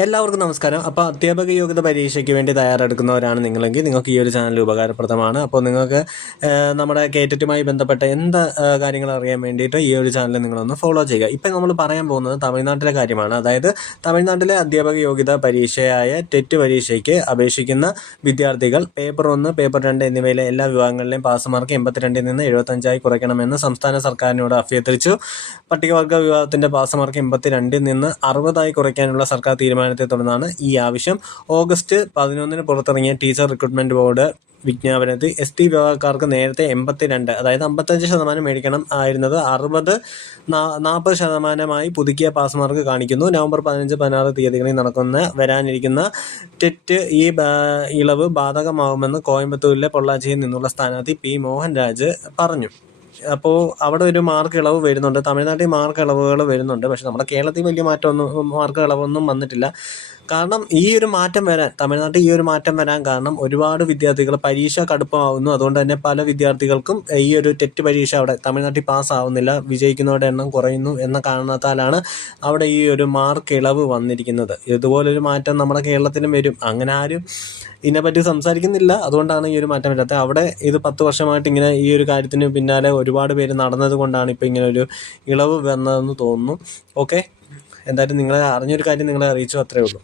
എല്ലാവർക്കും നമസ്കാരം. അപ്പോൾ അധ്യാപക യോഗ്യത പരീക്ഷയ്ക്ക് വേണ്ടി തയ്യാറെടുക്കുന്നവരാണ് നിങ്ങളെങ്കിൽ നിങ്ങൾക്ക് ഈ ഒരു ചാനൽ ഉപകാരപ്രദമാണ്. അപ്പോൾ നിങ്ങൾക്ക് നമ്മുടെ കേറ്ററ്റുമായി ബന്ധപ്പെട്ട എന്ത് കാര്യങ്ങൾ അറിയാൻ വേണ്ടിയിട്ട് ഈ ഒരു ചാനൽ നിങ്ങളൊന്ന് ഫോളോ ചെയ്യുക. ഇപ്പം നമ്മൾ പറയാൻ പോകുന്നത് തമിഴ്നാട്ടിലെ കാര്യമാണ്. അതായത് തമിഴ്നാട്ടിലെ അധ്യാപക യോഗ്യത പരീക്ഷയായ ടെറ്റ് പരീക്ഷയ്ക്ക് അപേക്ഷിക്കുന്ന വിദ്യാർത്ഥികൾ പേപ്പർ ഒന്ന് പേപ്പർ രണ്ട് എന്നിവയിലെ എല്ലാ വിഭാഗങ്ങളിലെയും പാസ് മാർക്ക് എൺപത്തിരണ്ടിൽ നിന്ന് എഴുപത്തഞ്ചായി കുറയ്ക്കണമെന്ന് സംസ്ഥാന സർക്കാരിനോട് അഭ്യർത്ഥിച്ചു. പട്ടികവർഗ വിഭാഗത്തിന്റെ പാസ് മാർക്ക് എൺപത്തിരണ്ടിൽ നിന്ന് അറുപതായി കുറയ്ക്കാനുള്ള സർക്കാർ തീരുമാനത്തെ തുടർന്നാണ് ഈ ആവശ്യം. ഓഗസ്റ്റ് പതിനൊന്നിന് പുറത്തിറങ്ങിയ ടീച്ചർ റിക്രൂട്ട്മെന്റ് ബോർഡ് വിജ്ഞാപനത്തിൽ എസ് ടി വിഭാഗക്കാർക്ക് നേരത്തെ എൺപത്തിരണ്ട് അതായത് അമ്പത്തഞ്ച് ശതമാനം മേടിക്കണം ആയിരുന്നത് അറുപത് നാൽപ്പത് ശതമാനമായി പുതുക്കിയ പാസ് മാർക്ക് കാണിക്കുന്നു. നവംബർ പതിനഞ്ച് പതിനാറ് തീയതികളിൽ നടക്കുന്ന വരാനിരിക്കുന്ന ടെറ്റ് ഈ ഇളവ് ബാധകമാകുമെന്ന് കോയമ്പത്തൂരിലെ പൊള്ളാച്ചിയിൽ നിന്നുള്ള സ്ഥാനാർത്ഥി പി മോഹൻരാജ് പറഞ്ഞു. അപ്പോൾ അവിടെ ഒരു മാർക്ക് ഇളവ് വരുന്നുണ്ട്. തമിഴ്നാട്ടിൽ മാർക്ക് ഇളവുകൾ വരുന്നുണ്ട്. പക്ഷെ നമ്മുടെ കേരളത്തിൽ വലിയ മാറ്റമൊന്നും മാർക്ക് ഇളവൊന്നും വന്നിട്ടില്ല. കാരണം ഈ ഒരു മാറ്റം വരാൻ തമിഴ്നാട്ടിൽ ഈ ഒരു മാറ്റം വരാൻ കാരണം ഒരുപാട് വിദ്യാർത്ഥികൾ പരീക്ഷ കടുപ്പമാവുന്നു. അതുകൊണ്ട് തന്നെ പല വിദ്യാർത്ഥികൾക്കും ഈ ഒരു തെറ്റ് പരീക്ഷ അവിടെ തമിഴ്നാട്ടിൽ പാസ്സാവുന്നില്ല. വിജയിക്കുന്നവരുടെ എണ്ണം കുറയുന്നു എന്ന കാരണത്താലാണ് അവിടെ ഈ ഒരു മാർക്ക് ഇളവ് വന്നിരിക്കുന്നത്. ഇതുപോലൊരു മാറ്റം നമ്മുടെ കേരളത്തിലും വരും. അങ്ങനെ ആരും ഇതിനെപ്പറ്റി സംസാരിക്കുന്നില്ല. അതുകൊണ്ടാണ് ഈ ഒരു മാറ്റം വരാത്തത്. അവിടെ ഇത് പത്ത് വർഷമായിട്ട് ഇങ്ങനെ ഈ ഒരു കാര്യത്തിന് പിന്നാലെ ഒരുപാട് പേര് നടന്നത് കൊണ്ടാണ് ഇപ്പോൾ ഇങ്ങനെ ഒരു ഇളവ് വന്നതെന്ന് തോന്നുന്നു. ഓക്കെ? എന്തായാലും നിങ്ങളെ അറിഞ്ഞൊരു കാര്യം നിങ്ങളെ അറിയിച്ചു. അത്രേ ഉള്ളൂ.